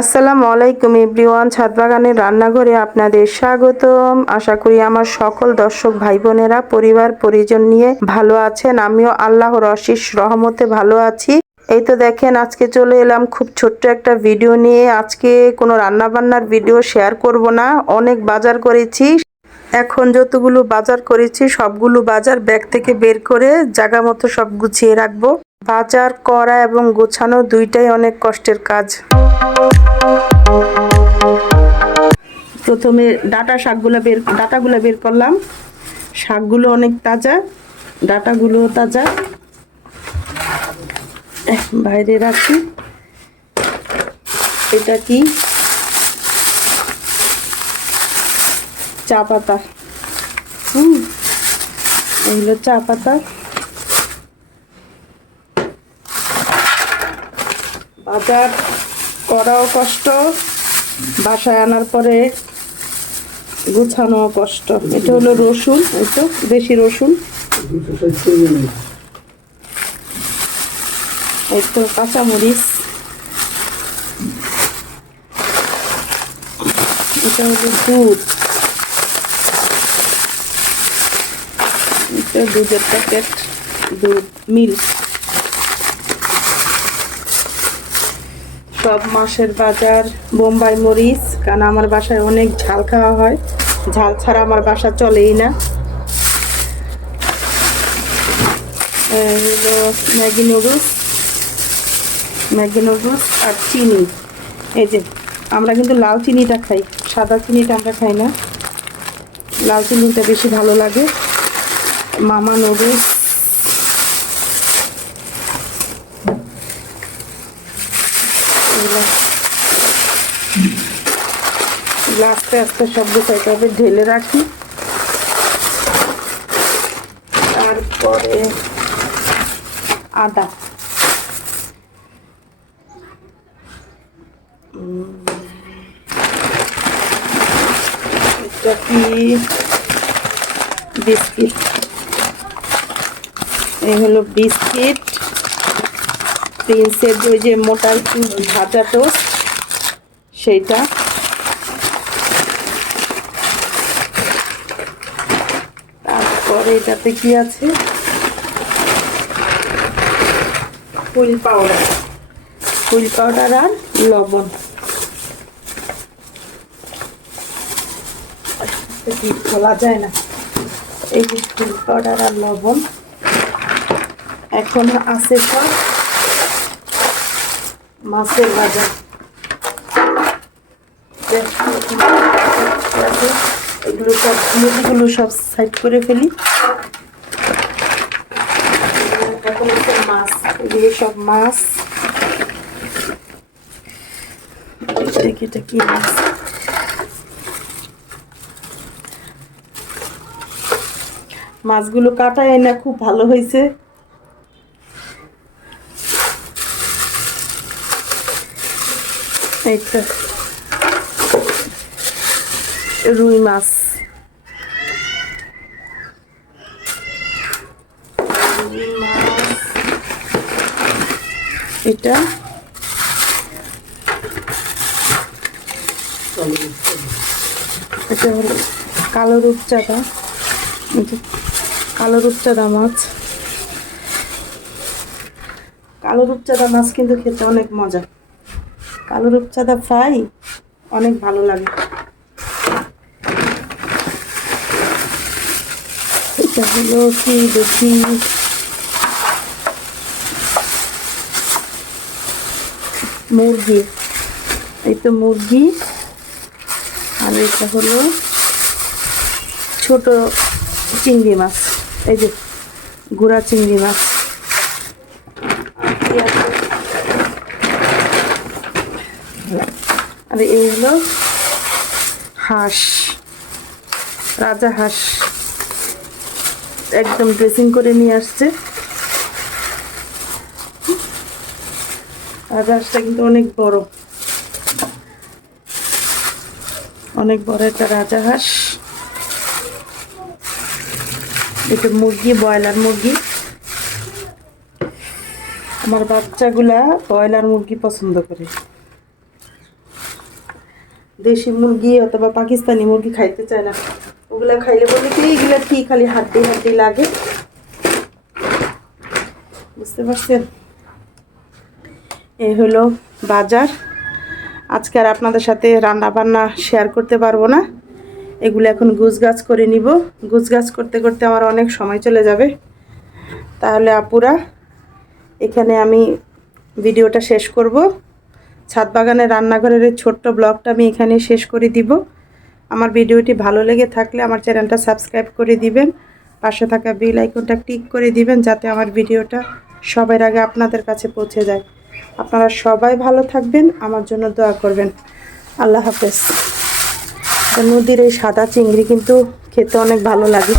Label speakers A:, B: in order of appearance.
A: আসসালামু আলাইকুম এভরিওয়ান ছাদ বাগানের রান্নাঘরে আপনাদের স্বাগতম। আশা করি আমার সকল দর্শক ভাই বোনেরা পরিবার, পরিজন নিয়ে ভালো আছেন। আমিও আল্লাহর অশিস রহমতে ভালো আছি। এই তো দেখেন, আজকে চলে এলাম খুব ছোট্ট একটা ভিডিও নিয়ে। আজকে কোনো রান্না বান্নার ভিডিও শেয়ার করব না, অনেক বাজার করেছি। এখন যতগুলো বাজার করেছি, সবগুলো বাজার ব্যাগ থেকে বের করে জায়গা মতো সব গুছিয়ে রাখব। বাজার, করা এবং গোছানো দুইটাই অনেক কষ্টের কাজ। প্রথমে ডাটা শাকগুলো বের, ডাটাগুলো বের করলাম। শাকগুলো অনেক তাজা ডাটাগুলো তাজা। বাইরে রাখি। এটা কি? চা পাতা। হুম, এগুলো চা পাতা। বাজার করাও কষ্ট, বাসায় আনার পরে গুছানো কষ্ট। এটা হলো রসুন, এই তো বেশি রসুন। এই তো কাঁচামরিচ। এটা হলো দুধ। এটা দুধের প্যাকেট দুধ, মিল্ক। সব মাসের বাজার, বোম্বাই মরিচ, কারণ আমার বাসায় অনেক ঝাল খাওয়া হয়। ঝাল ছাড়া আমার বাসা চলেই না। Maggi noodles. ম্যাগি নুডলস আর চিনি। এই যে, আমরা কিন্তু লাল চিনিটা খাই, সাদা চিনিটা আমরা খাই না। লাল চিনিটা বেশি ভালো লাগে। মামা নুডলস এগুলো এগুলো আস্তে আস্তে সব ঢেলে রাখি। তারপরে আদা। এটা কি? বিস্কিট। এই হলো বিস্কিট। প্রিন্সের ওই যে মোটা একটু ভাজা টোস্ট, সেইটা। তারপরে এটাতে কি আছে? ফুল পাউডার। ফুল পাউডার আর লবণ। খোলা যায় না। এই যে ফুল পাউডার আর লবণ। এখন আছে সব। মাছের বাজার। এগুলো সব মুরগিগুলো সব সাইড করে ফেলি। এখন হচ্ছে মাছ এগুলো সব মাছ দেখি এটা কি মাছ মাছগুলো কাটায় না, খুব ভালো হয়েছে। এইটা রুই মাছ। এটা। এটা হলো কালো রূপচাঁদা। কালো রূপচাঁদা মাছ। কালো রূপচাঁদা মাছ কিন্তু খেতে অনেক মজা। কালো রূপচাঁদা ফ্রাই অনেক ভালো লাগে। এটা হলো কি দেখি মুরগি। এই তো মুরগি। আর এটা হলো ছোট চিংড়ি মাছ। এই যে গুড়া চিংড়ি মাছ। আর এই হলো হাঁস, রাজা হাঁস। একদম ড্রেসিং করে নিয়ে আসছে। হাঁসটা কিন্তু অনেক বড়। অনেক বড় একটা রাজা হাঁস। এটা মুরগি, ব্রয়লার মুরগি। আমার বাচ্চাগুলা ব্রয়লার মুরগি পছন্দ করে। দেশি মুরগি অথবা পাকিস্তানি মুরগি খাইতে চায় না। ওগুলা খাইলে বলে কি, এগুলা কি খালি হাড্ডি হাড্ডি লাগে? বুঝতে পারছেন? এই হলো বাজার। আজকে আর আপনাদের সাথে রান্না বান্না শেয়ার করতে পারব না। এগুলো এখন গুছগাছ করে নিব। গুছগাছ করতে করতে আমার অনেক সময় চলে যাবে। তাহলে আপুরা, এখানে আমি ভিডিওটা শেষ করব। ছাদ বাগানের রান্নাঘরের এই ছোট্ট ব্লগটা আমি এখানে শেষ করে দিব। আমার ভিডিওটি ভালো লেগে থাকলে আমার চ্যানেলটা সাবস্ক্রাইব করে দিবেন। পাশে থাকা বেল আইকনটা ক্লিক করে দিবেন যাতে আমার ভিডিওটা সবার আগে আপনাদের কাছে পৌঁছে যায়। আপনারা সবাই ভালো থাকবেন, আমার জন্য দোয়া করবেন। আল্লাহ হাফেজ। নদীর এই সাদা চিংড়ি কিন্তু খেতে অনেক ভালো লাগে।